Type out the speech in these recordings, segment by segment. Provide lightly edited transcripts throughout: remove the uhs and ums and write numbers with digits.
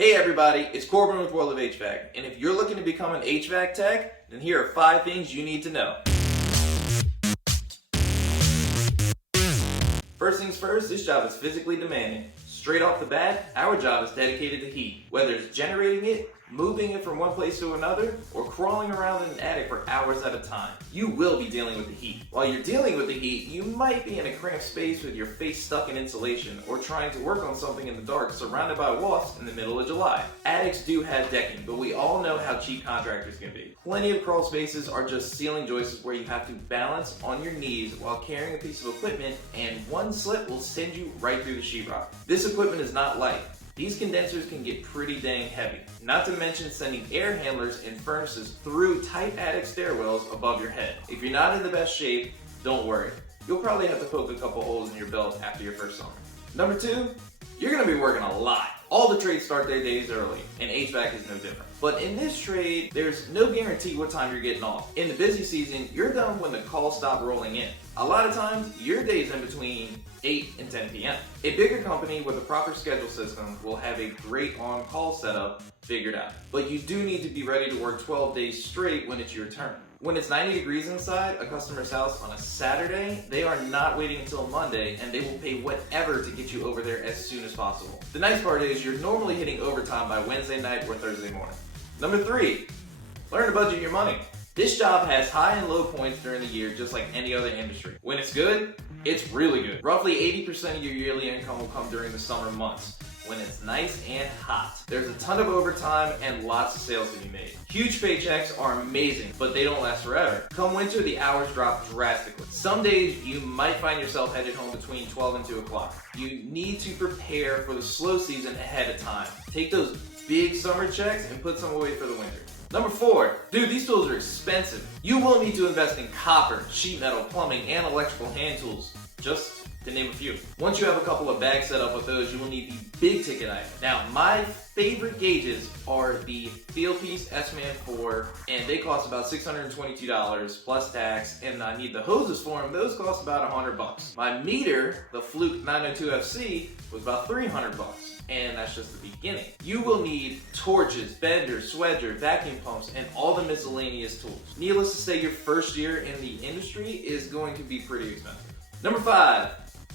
Hey everybody, it's Corbin with World of HVAC, and if you're looking to become an HVAC tech, then here are 5 things you need to know. First things first, this job is physically demanding. Straight off the bat, our job is dedicated to heat. Whether it's generating it, moving it from one place to another, or crawling around in an attic for hours at a time, you will be dealing with the heat. While you're dealing with the heat, you might be in a cramped space with your face stuck in insulation, or trying to work on something in the dark surrounded by wasps in the middle of July. Attics do have decking, but we all know how cheap contractors can be. Plenty of crawl spaces are just ceiling joists where you have to balance on your knees while carrying a piece of equipment, and one slip will send you right through the sheetrock. This equipment is not light. These condensers can get pretty dang heavy, not to mention sending air handlers and furnaces through tight attic stairwells above your head. If you're not in the best shape, don't worry. You'll probably have to poke a couple holes in your belt after your first summer. Number 2, you're going to be working a lot. All the trades start their days early, and HVAC is no different. But in this trade, there's no guarantee what time you're getting off. In the busy season, you're done when the calls stop rolling in. A lot of times, your day's in between 8 and 10 p.m. A bigger company with a proper schedule system will have a great on-call setup figured out. But you do need to be ready to work 12 days straight when it's your turn. When it's 90 degrees inside a customer's house on a Saturday, they are not waiting until Monday, and they will pay whatever to get you over there as soon as possible. The nice part is you're normally hitting overtime by Wednesday night or Thursday morning. Number 3, learn to budget your money. This job has high and low points during the year just like any other industry. When it's good, it's really good. Roughly 80% of your yearly income will come during the summer months, when it's nice and hot. There's a ton of overtime and lots of sales to be made. Huge paychecks are amazing, but they don't last forever. Come winter, the hours drop drastically. Some days you might find yourself headed home between 12 and 2 o'clock. You need to prepare for the slow season ahead of time. Take those big summer checks and put some away for the winter. Number 4, dude, these tools are expensive. You will need to invest in copper, sheet metal, plumbing, and electrical hand tools, just to name a few. Once you have a couple of bags set up with those, you will need the big ticket items. Now, my favorite gauges are the Fieldpiece S-Man 4, and they cost about $622 plus tax, and I need the hoses for them. Those cost about $100. My meter, the Fluke 902FC, was about $300. And that's just the beginning. You will need torches, benders, swedger, vacuum pumps, and all the miscellaneous tools. Needless to say, your first year in the industry is going to be pretty expensive. Number 5,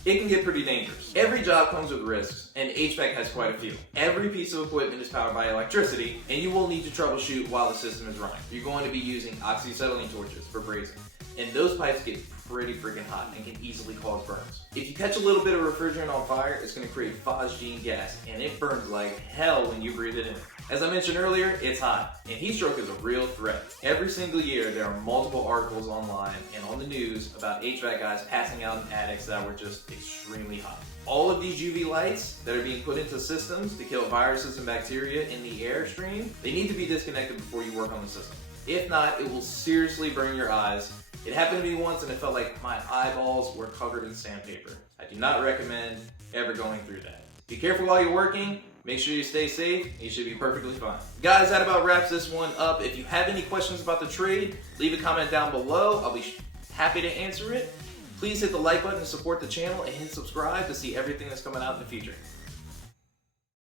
it can get pretty dangerous. Every job comes with risks, and HVAC has quite a few. Every piece of equipment is powered by electricity, and you will need to troubleshoot while the system is running. You're going to be using oxyacetylene torches for brazing, and those pipes get pretty freaking hot and can easily cause burns. If you catch a little bit of refrigerant on fire, it's going to create phosgene gas, and it burns like hell when you breathe it in. As I mentioned earlier, it's hot, and heat stroke is a real threat. Every single year, there are multiple articles online and on the news about HVAC guys passing out in attics that were just extremely hot. All of these UV lights that are being put into systems to kill viruses and bacteria in the airstream, they need to be disconnected before you work on the system. If not, it will seriously burn your eyes. It happened to me once and it felt like my eyeballs were covered in sandpaper. I do not recommend ever going through that. Be careful while you're working, make sure you stay safe, and you should be perfectly fine. Guys, that about wraps this one up. If you have any questions about the trade, leave a comment down below. I'll be happy to answer it. Please hit the like button to support the channel and hit subscribe to see everything that's coming out in the future.